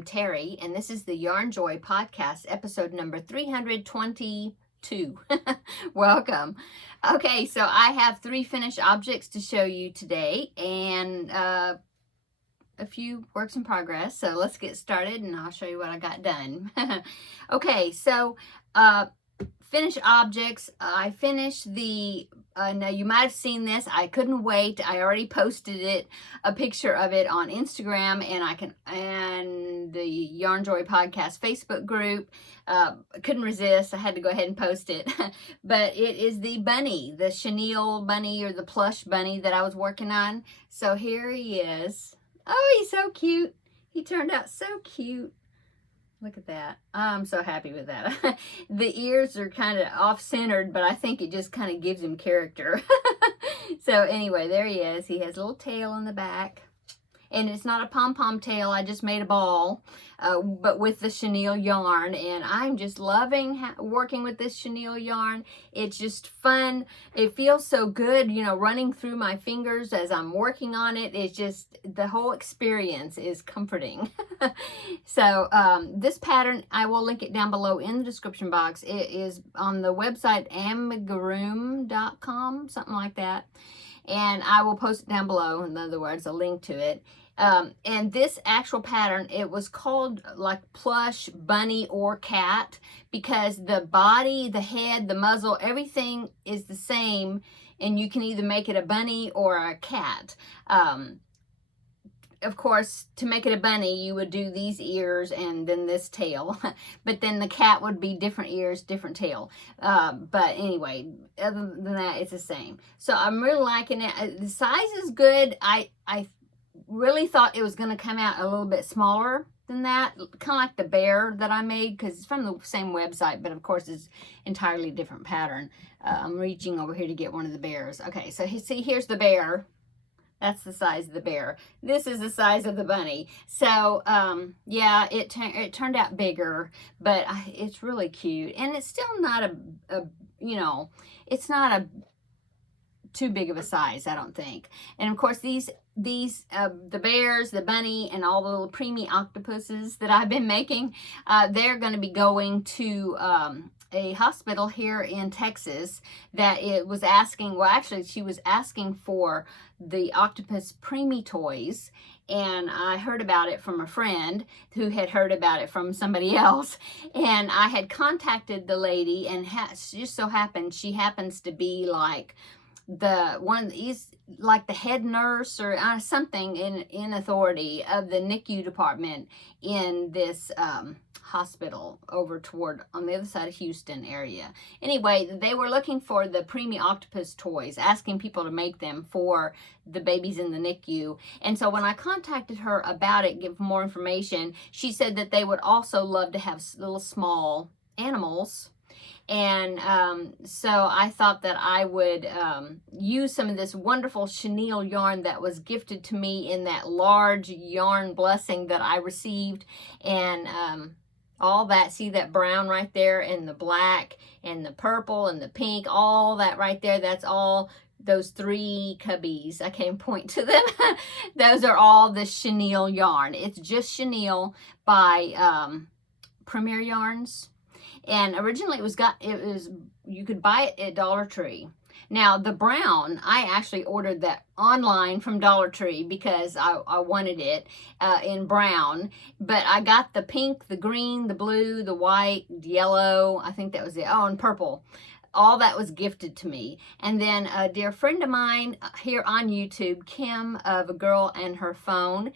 I'm Terry, and this is the Yarn Joy podcast, episode number 322. Welcome. Okay, so I have 3 finished objects to show you today, and a few works in progress. So let's get started, and I'll show you what I got done. Okay, so finished objects. I finished the, now you might have seen this. I couldn't wait. I already posted a picture of it on Instagram and the Yarn Joy Podcast Facebook group. Couldn't resist. I had to go ahead and post it. But it is the bunny, the chenille bunny or the plush bunny that I was working on. So here he is. Oh, he's so cute. He turned out so cute. Look at that. I'm so happy with that. The ears are kind of off-centered, but I think it just kind of gives him character. So anyway, there he is. He has a little tail in the back. And it's not a pom-pom tail. I just made a ball, but with the chenille yarn. And I'm just loving working with this chenille yarn. It's just fun. It feels so good, you know, running through my fingers as I'm working on it. It's just, the whole experience is comforting. So this pattern, I will link it down below in the description box. It is on the website amigurume.com, something like that. And I will post it down below, in other words, a link to it. And this actual pattern, it was called like plush, bunny, or cat, because the body, the head, the muzzle, everything is the same, and you can either make it a bunny or a cat. Of course, to make it a bunny, you would do these ears and then this tail. But then the cat would be different ears, different tail. But anyway, other than that, it's the same. So I'm really liking it. The size is good. I really thought it was going to come out a little bit smaller than that. Kind of like the bear that I made, because it's from the same website, but of course it's entirely different pattern. I'm reaching over here to get one of the bears. Okay, so see, here's the bear. That's the size of the bear. This is the size of the bunny. So, yeah, it turned out bigger, but it's really cute. And it's still not you know, it's not too big of a size, I don't think. And of course, the bears, the bunny, and all the little preemie octopuses that I've been making, they're going to be going to a hospital here in Texas that it was asking, well, actually, she was asking for the octopus preemie toys. And I heard about it from a friend who had heard about it from somebody else. And I had contacted the lady, and just so happened, she happens to be like he's like the head nurse or something in authority of the NICU department in this hospital over toward on the other side of Houston area. Anyway, they were looking for the preemie octopus toys, asking people to make them for the babies in the NICU. And so when I contacted her about it, give more information, she said that they would also love to have little small animals. And so I thought that I would use some of this wonderful chenille yarn that was gifted to me in that large yarn blessing that I received. And all that, see that brown right there, and the black, and the purple, and the pink, all that right there, that's all those 3 cubbies. I can't point to them. Those are all the chenille yarn. It's just chenille by Premier Yarns. And originally you could buy it at Dollar Tree. Now the brown, I actually ordered that online from Dollar Tree because I wanted it in brown. But I got the pink, the green, the blue, the white, the yellow. I think that was it. Oh, and purple. All that was gifted to me. And then a dear friend of mine here on YouTube, Kim of A Girl and Her Phone,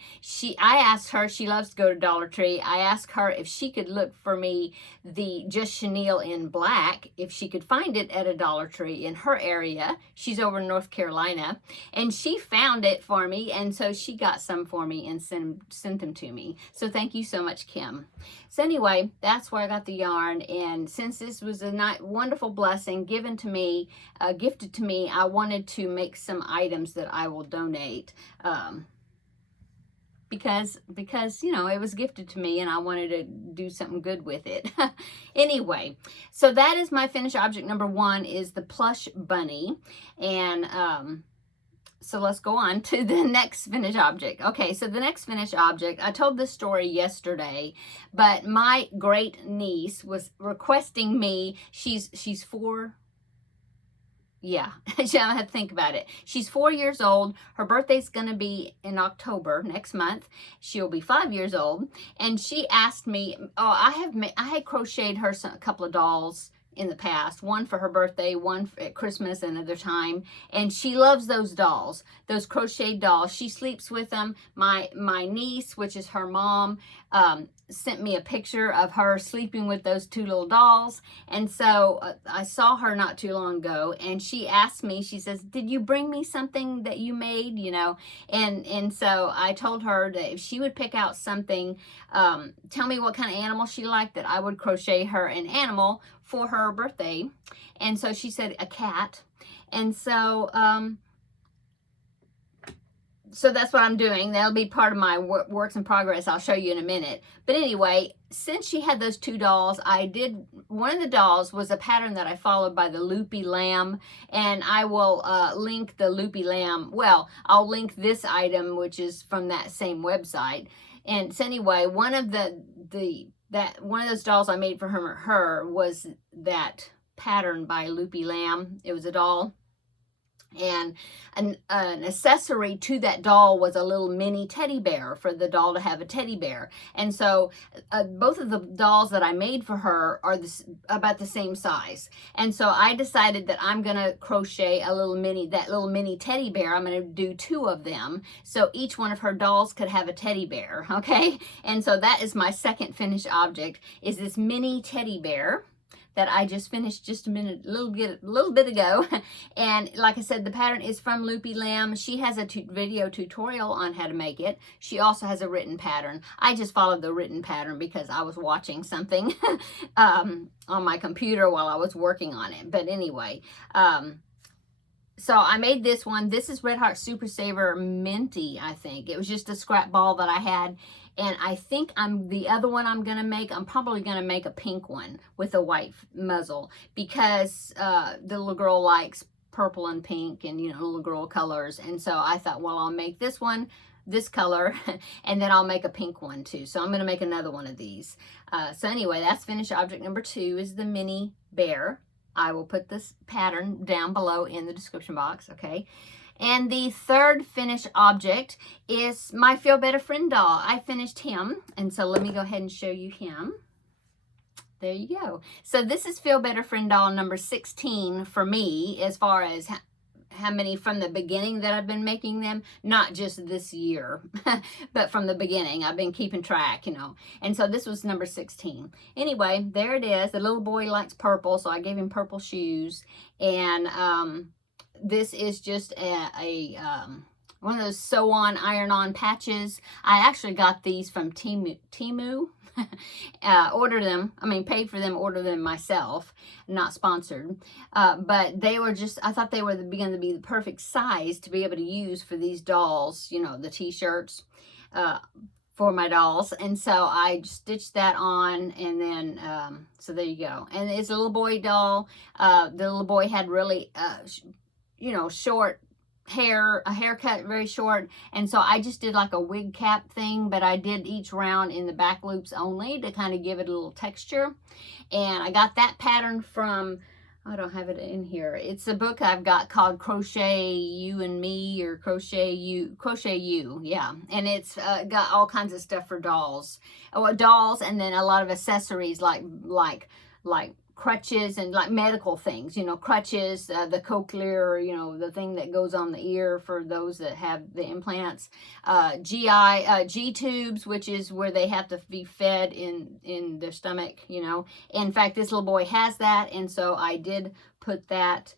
I asked her, she loves to go to Dollar Tree, I asked her if she could look for me the just chenille in black, if she could find it at a Dollar Tree in her area. She's over in North Carolina, and she found it for me, and so she got some for me and sent them to me. So thank you so much, Kim. So anyway, that's where I got the yarn, and since this was a wonderful blessing given to me, gifted to me, I wanted to make some items that I will donate, because you know, it was gifted to me and I wanted to do something good with it. Anyway, so that is my finished object number 1, is the plush bunny. And so let's go on to the next finished object. Okay, so the next finished object, I told this story yesterday, but my great niece was requesting me, she's 4, yeah, I have to think about it. She's 4 years old. Her birthday's going to be in October next month. She'll be 5 years old. And she asked me, I had crocheted her a couple of dolls in the past, one for her birthday, one at Christmas, another time, and she loves those dolls, those crocheted dolls. She sleeps with them. My niece, which is her mom, sent me a picture of her sleeping with those 2 little dolls, and so I saw her not too long ago, and she asked me, she says, did you bring me something that you made, you know, and so I told her that if she would pick out something, tell me what kind of animal she liked, that I would crochet her an animal for her birthday. And so she said a cat. And so so that's what I'm doing. That'll be part of my works in progress. I'll show you in a minute. But anyway, since she had those 2 dolls, one of the dolls was a pattern that I followed by the Loopy Lamb, and I will link the Loopy Lamb. Well, I'll link this item, which is from that same website. And so anyway, one of those dolls I made for her was that pattern by Loopy Lamb. It was a doll, and an accessory to that doll was a little mini teddy bear for the doll to have a teddy bear. And so both of the dolls that I made for her are about the same size. And so I decided that I'm gonna crochet that little mini teddy bear. I'm gonna do 2 of them, so each one of her dolls could have a teddy bear, okay? And so that is my second finished object, is this mini teddy bear that I just finished just a little bit ago. And like I said, the pattern is from Loopy Lamb. She has a video tutorial on how to make it. She also has a written pattern. I just followed the written pattern because I was watching something on my computer while I was working on it. But anyway, so I made this one. This is Red Heart Super Saver Minty, I think. It was just a scrap ball that I had. And I think the other one I'm probably going to make a pink one with a white muzzle, because the little girl likes purple and pink and, you know, little girl colors. And so I thought, well, I'll make this one this color and then I'll make a pink one too. So I'm going to make another one of these. So anyway, that's finished object number 2, is the mini bear. I will put this pattern down below in the description box, okay? And the third finished object is my Feel Better Friend doll. I finished him, and so let me go ahead and show you him. There you go. So this is Feel Better Friend doll number 16 for me, as far as how many from the beginning that I've been making them. Not just this year, but from the beginning. I've been keeping track, you know. And so this was number 16. Anyway, there it is. The little boy likes purple, so I gave him purple shoes. And this is just one of those sew-on, iron-on patches. I actually got these from Temu. Paid for them, ordered them myself, not sponsored. But they were just, I thought they were beginning to be the perfect size to be able to use for these dolls, you know, the t-shirts for my dolls. And so I stitched that on, and then, so there you go. And it's a little boy doll. The little boy had really, you know, short hair, a haircut very short, and so I just did like a wig cap thing, but I did each round in the back loops only to kind of give it a little texture. And I got that pattern from, I don't have it in here, it's a book I've got called Crochet You and Me, or Crochet You, yeah. And it's got all kinds of stuff for dolls, and then a lot of accessories like crutches and like medical things, you know, crutches, the cochlear, you know, the thing that goes on the ear for those that have the implants, G tubes, which is where they have to be fed in their stomach, you know. In fact, this little boy has that, and so I did put that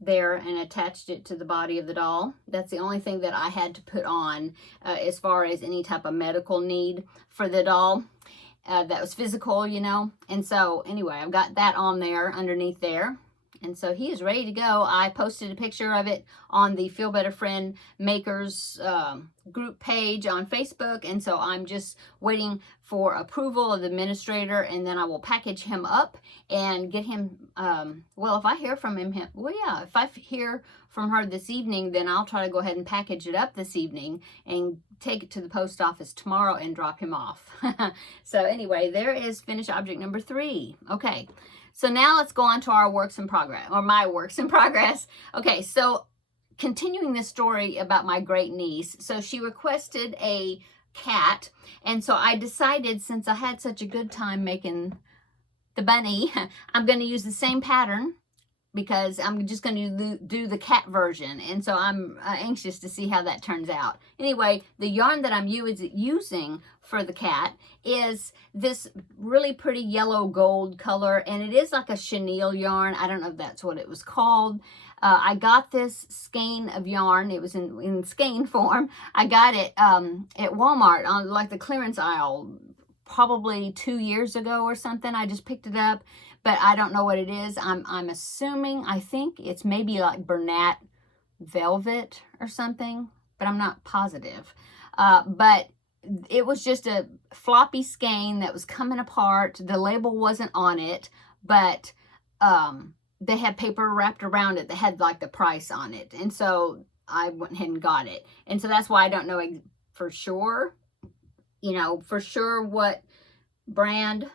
there and attached it to the body of the doll. That's the only thing that I had to put on as far as any type of medical need for the doll. That was physical, you know. And so anyway, I've got that on there underneath there, and so he is ready to go. I posted a picture of it on the Feel Better Friend Makers group page on Facebook, and so I'm just waiting for approval of the administrator, and then I will package him up and get him, well, if I hear from well, yeah, if I hear from her this evening, then I'll try to go ahead and package it up this evening and take it to the post office tomorrow and drop him off. So anyway, there is finished object number 3. Okay, so now let's go on to our works in progress, or my works in progress. Okay, so continuing this story about my great niece. So she requested a cat, and so I decided, since I had such a good time making the bunny, I'm going to use the same pattern, because I'm just going to do the cat version, and so I'm anxious to see how that turns out. Anyway, the yarn that I'm using for the cat is this really pretty yellow gold color, and it is like a chenille yarn. I don't know if that's what it was called. I got this skein of yarn. It was in skein form. I got it at Walmart on like the clearance aisle probably 2 years ago or something. I just picked it up, but I don't know what it is. I'm assuming, I think it's maybe like Bernat velvet or something, but I'm not positive. But it was just a floppy skein that was coming apart. The label wasn't on it, but they had paper wrapped around it that had like the price on it. And so I went ahead and got it. And so that's why I don't know for sure, what brand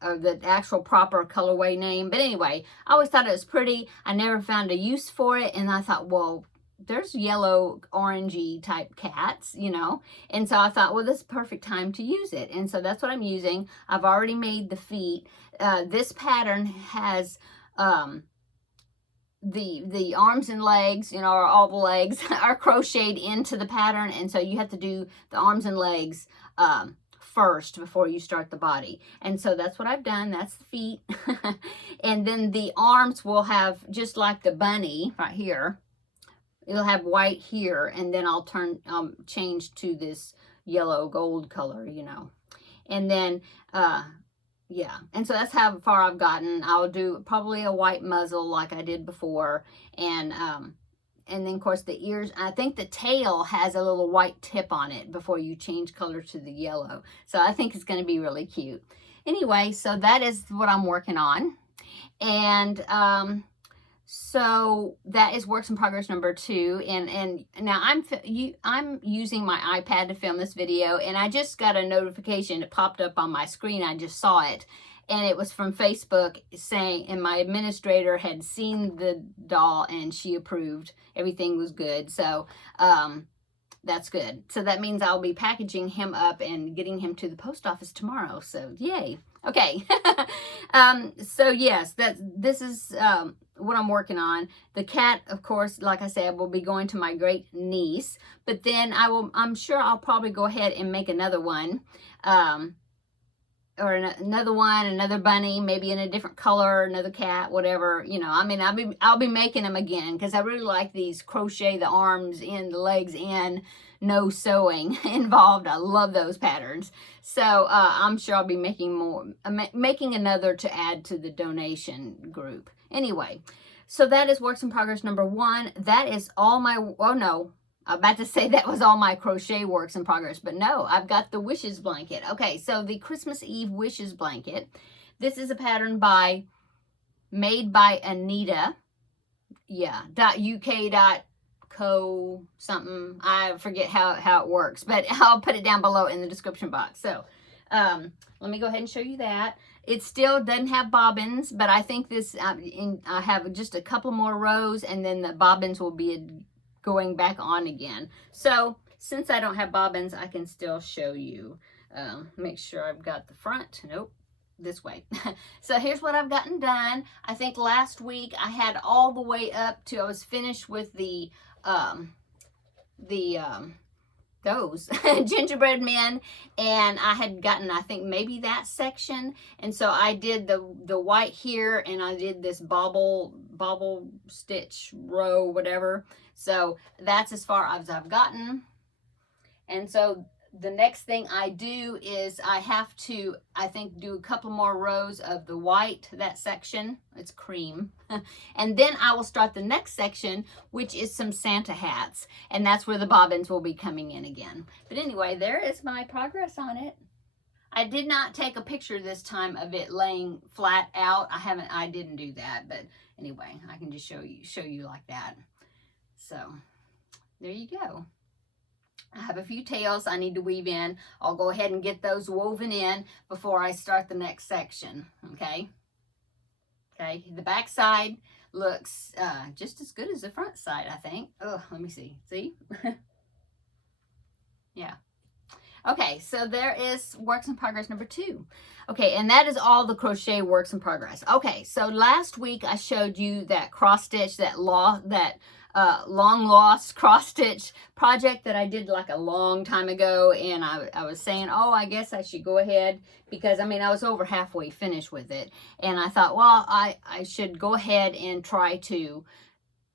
or the actual proper colorway name. But anyway, I always thought it was pretty. I never found a use for it. And I thought, well, there's yellow, orangey type cats, And so I thought, well, this is perfect time to use it. And so that's what I'm using. I've already made the feet. This pattern has the arms and legs, or all the legs are crocheted into the pattern. And so you have to do the arms and legs first before you start the body. And so that's what I've done. That's the feet. And then the arms will have, just like the bunny right here, it'll have white here, and then I'll change to this yellow gold color, And then yeah, and so that's how far I've gotten. I'll do probably a white muzzle like I did before, and then of course the ears. I think the tail has a little white tip on it before you change color to the yellow. So I think it's going to be really cute. Anyway, so that is what I'm working on, and so that is works in progress number 2. And now I'm using my iPad to film this video, and I just got a notification. It popped up on my screen. I just saw it, and it was from Facebook saying, and my administrator had seen the doll and she approved. Everything was good. So that's good. So that means I'll be packaging him up and getting him to the post office tomorrow. So yay. Okay. So yes, this is what I'm working on. The cat, of course, like I said, will be going to my great niece, but then I'm sure I'll probably go ahead and make another one, or another bunny, maybe in a different color, another cat, whatever, I'll be making them again, because I really like these crochet the arms in, the legs in, no sewing involved. I love those patterns. So I'm sure I'll be making another to add to the donation group. Anyway, so that is works in progress number 1. That is all my, oh no, I'm about to say that was all my crochet works in progress, but no, I've got the wishes blanket. Okay, so the Christmas Eve wishes blanket. This is a pattern made by Anita. Yeah, .uk.co something. I forget how it works, but I'll put it down below in the description box. So let me go ahead and show you that. It still doesn't have bobbins, but I think this, I have just a couple more rows, and then the bobbins will be going back on again. So since I don't have bobbins, I can still show you. Make sure I've got the front. Nope, this way. So here's what I've gotten done. I think last week I had all the way up to, I was finished with those gingerbread men, and I had gotten, I think, maybe that section. And so I did the white here, and I did this bobble stitch row, whatever. So that's as far as I've gotten. And so the next thing I do is I have to, I think, do a couple more rows of the white, that section. It's cream. And then I will start the next section, which is some Santa hats. And that's where the bobbins will be coming in again. But anyway, there is my progress on it. I did not take a picture this time of it laying flat out. I didn't do that, but anyway, I can just show you like that. So there you go. I have a few tails I need to weave in. I'll go ahead and get those woven in before I start the next section, okay? Okay, the back side looks just as good as the front side, I think. Oh, let me see. See? Yeah. Okay, so there is works in progress number 2. Okay, and that is all the crochet works in progress. Okay, so last week I showed you that cross stitch, that long lost cross stitch project that I did like a long time ago, and I was saying, oh, I guess I should go ahead, because I mean I was over halfway finished with it, and I thought, well, I should go ahead and try to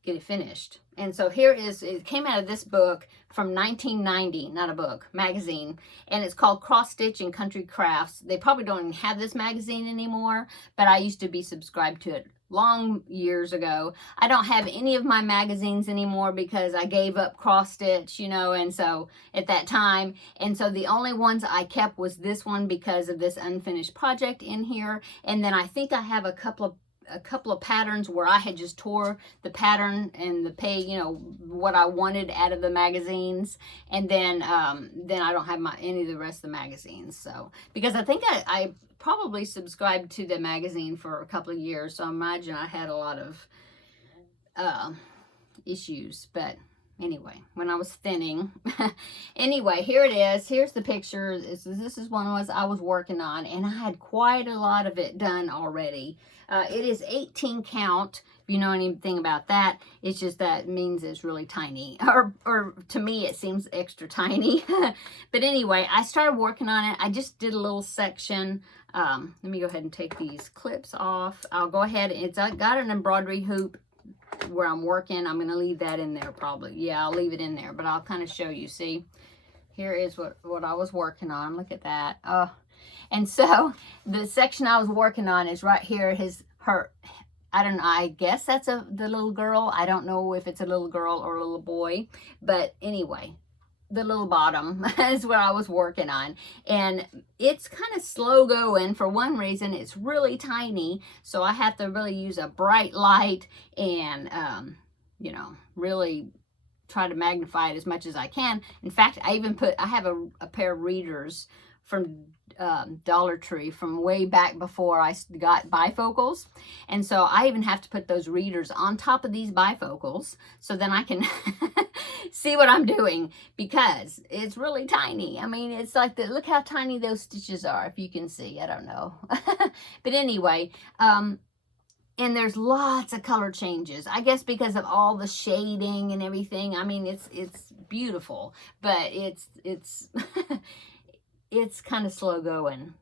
get it finished. And so here it came out of this book from 1990, not a book, magazine, and it's called Cross Stitch and Country Crafts. They probably don't even have this magazine anymore, but I used to be subscribed to it long years ago. I don't have any of my magazines anymore because I gave up cross stitch, you know, and so at that time, and so the only ones I kept was this one because of this unfinished project in here. And then I think I have a couple of patterns where I had just tore the pattern and the page, you know, what I wanted out of the magazines, and then I don't have any of the rest of the magazines. So because I think I probably subscribed to the magazine for a couple of years, so I imagine I had a lot of issues. But anyway, when I was thinning, anyway, here it is. Here's the picture. This is one I was working on, and I had quite a lot of it done already. It is 18 count. If you know anything about that, it's just that means it's really tiny, or to me it seems extra tiny. But anyway, I started working on it. I just did a little section. Let me go ahead and take these clips off. I'll go ahead. It's got an embroidery hoop where I'm working. I'm going to leave that in there probably. Yeah, I'll leave it in there, but I'll kind of show you. See, here is what I was working on. Look at that. And so the section I was working on is right here. I don't know, I guess that's the little girl. I don't know if it's a little girl or a little boy, but anyway, the little bottom is what I was working on. And it's kind of slow going. For one reason, it's really tiny, so I have to really use a bright light and, you know, really try to magnify it as much as I can. In fact, I have a pair of readers from Dollar Tree from way back before I got bifocals, and so I even have to put those readers on top of these bifocals so then I can see what I'm doing, because it's really tiny. I mean, it's like look how tiny those stitches are, if you can see. I don't know. But anyway, and there's lots of color changes, I guess because of all the shading and everything. I mean, it's beautiful, but it's it's kind of slow going.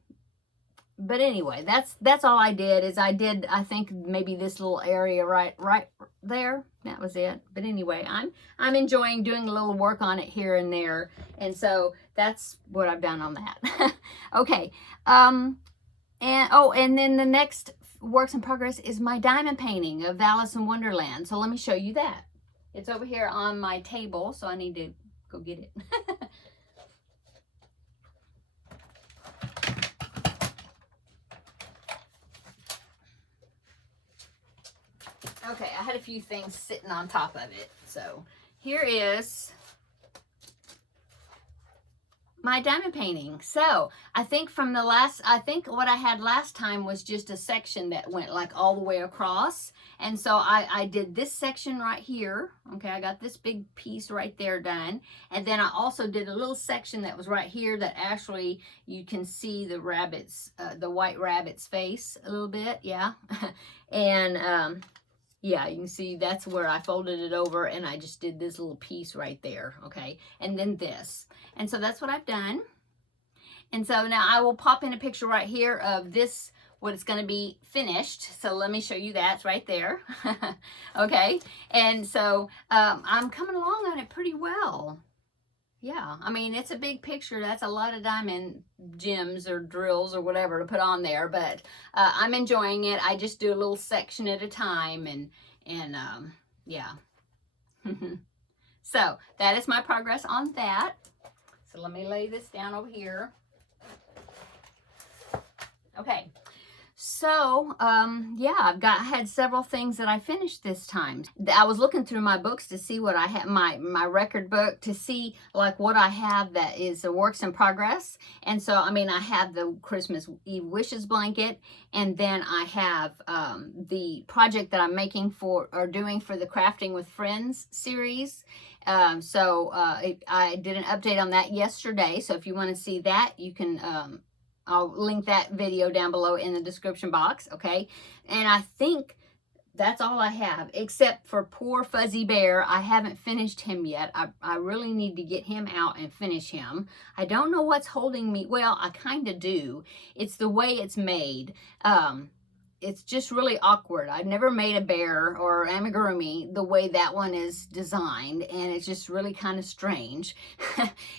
But anyway, that's all I did. I think maybe this little area right there. That was it. But anyway, I'm enjoying doing a little work on it here and there. And so that's what I've done on that. Okay. And then the next works in progress is my diamond painting of Alice in Wonderland. So let me show you that. It's over here on my table, so I need to go get it. Okay, I had a few things sitting on top of it. So here is my diamond painting. So I think what I had last time was just a section that went like all the way across. And so I did this section right here. Okay, I got this big piece right there done. And then I also did a little section that was right here that actually you can see the rabbit's, the white rabbit's face a little bit. Yeah. And, yeah, you can see that's where I folded it over, and I just did this little piece right there, okay? And then this. And so that's what I've done. And so now I will pop in a picture right here of this, what it's going to be finished. So let me show you that. It's right there. Okay? And so I'm coming along on it pretty well. Yeah, I mean, it's a big picture. That's a lot of diamond gems or drills or whatever to put on there, but I'm enjoying it. I just do a little section at a time, and yeah. So that is my progress on that. So let me lay this down over here. Okay. So, yeah, I had several things that I finished this time. I was looking through my books to see what I had, my record book, to see like what I have that is a works in progress. And so, I mean, I have the Christmas Eve wishes blanket, and then I have the project that I'm making doing for the Crafting with Friends series. I did an update on that yesterday. So if you want to see that, you can, I'll link that video down below in the description box, okay? And I think that's all I have, except for poor Fuzzy Bear. I haven't finished him yet. I really need to get him out and finish him. I don't know what's holding me. Well, I kind of do. It's the way it's made. It's just really awkward. I've never made a bear or amigurumi the way that one is designed, and it's just really kind of strange.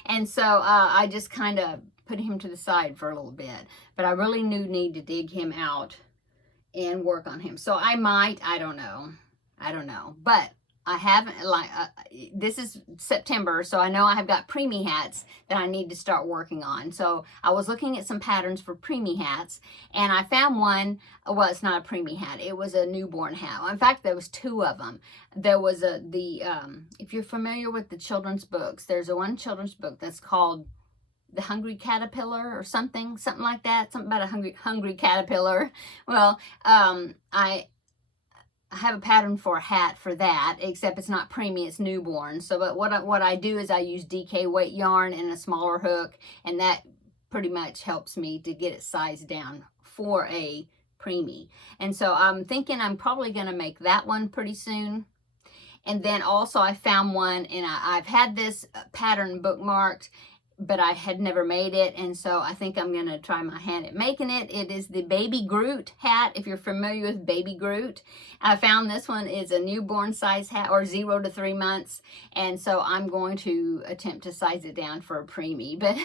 And so I just kind of put him to the side for a little bit, but I really need to dig him out and work on him. So I don't know, but I haven't, this is September, so I know I have got preemie hats that I need to start working on. So I was looking at some patterns for preemie hats, and I found one. Well, it's not a preemie hat, it was a newborn hat. In fact, there was two of them. There was if you're familiar with the children's books, there's one children's book that's called The Hungry Caterpillar or something like that. Something about a hungry caterpillar. Well, I have a pattern for a hat for that, except it's not preemie, it's newborn. So, but what I do is I use DK weight yarn and a smaller hook, and that pretty much helps me to get it sized down for a preemie. And so I'm thinking I'm probably going to make that one pretty soon. And then also I found one, and I've had this pattern bookmarked, but I had never made it, and so I think I'm going to try my hand at making it. It is the Baby Groot hat, if you're familiar with Baby Groot. I found this one is a newborn size hat, or 0 to 3 months, and so I'm going to attempt to size it down for a preemie, but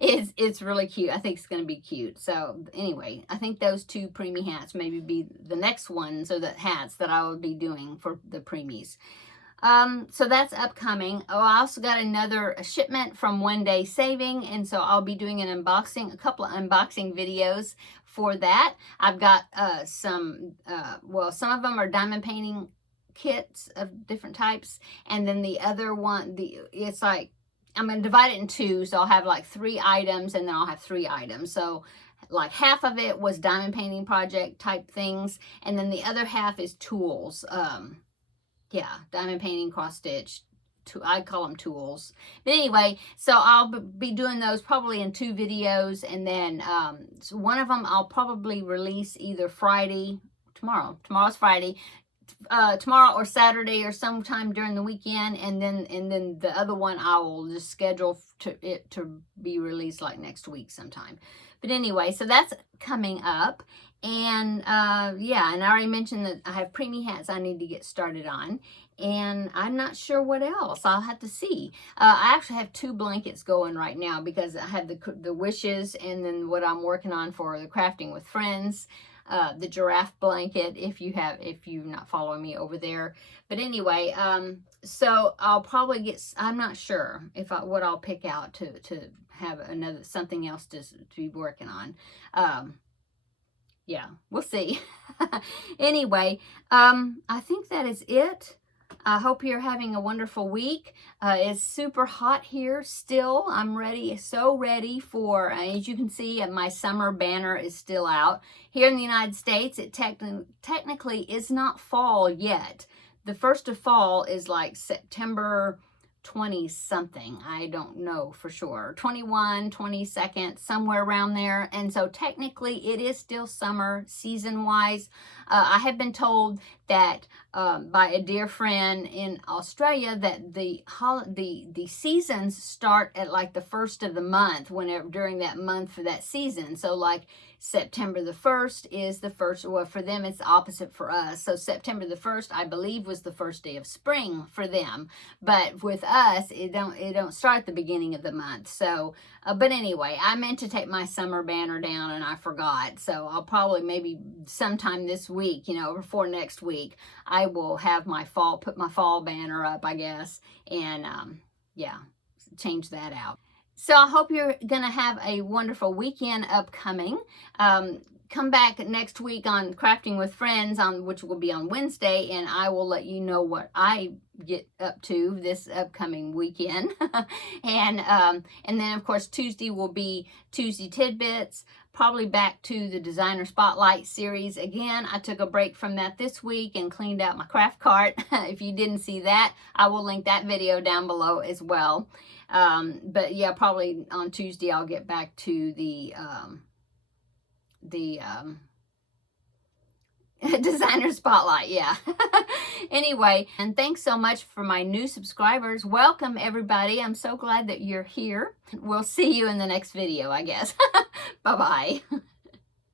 it's really cute. I think it's going to be cute. So anyway, I think those two preemie hats maybe be the next ones, or the hats that I will be doing for the preemies. So that's upcoming. Oh, I also got another shipment from One Day Saving, and so I'll be doing a couple of unboxing videos for that. I've got some of them are diamond painting kits of different types, and then the other one, it's like, I'm going to divide it in two, so I'll have like 3 items, and then I'll have 3 items. So like half of it was diamond painting project type things, and then the other half is tools. Yeah, diamond painting, cross stitch, I call them tools. But anyway, so I'll be doing those probably in 2 videos, and then so one of them I'll probably release either tomorrow's Friday, tomorrow or Saturday or sometime during the weekend, and then the other one I will just schedule to be released like next week sometime. But anyway, so that's coming up. And yeah, and I already mentioned that I have preemie hats I need to get started on, and I'm not sure what else. I'll have to see. I actually have 2 blankets going right now, because I have the wishes, and then what I'm working on for the Crafting with Friends, the giraffe blanket, if you're not following me over there. But anyway, so I'll probably I'm not sure what I'll pick out to have something else to be working on. Yeah, we'll see. Anyway, I think that is it. I hope you're having a wonderful week. It's super hot here still. I'm ready, so ready for, as you can see, my summer banner is still out. Here in the United States, it technically is not fall yet. The first of fall is like September 20 something, I don't know for sure, 21, 22nd, somewhere around there. And so technically it is still summer season wise. I have been told that by a dear friend in Australia that the seasons start at like the first of the month, whenever during that month for that season. So like September the 1st is the first, well, for them it's opposite for us. So September the 1st, I believe, was the first day of spring for them. But with us, it don't start at the beginning of the month. So, but anyway, I meant to take my summer banner down and I forgot. So I'll probably maybe sometime this week, you know, before next week, I will have my put my fall banner up, I guess. And yeah, change that out. So I hope you're going to have a wonderful weekend upcoming. Come back next week on Crafting with Friends, which will be on Wednesday, and I will let you know what I get up to this upcoming weekend. And then, of course, Tuesday will be Tuesday Tidbits, probably back to the Designer Spotlight series again. I took a break from that this week and cleaned out my craft cart. If you didn't see that, I will link that video down below as well. But yeah, probably on Tuesday I'll get back to the Designer Spotlight, yeah. Anyway, and thanks so much for my new subscribers. Welcome, everybody. I'm so glad that you're here. We'll see you in the next video, I guess. Bye-bye.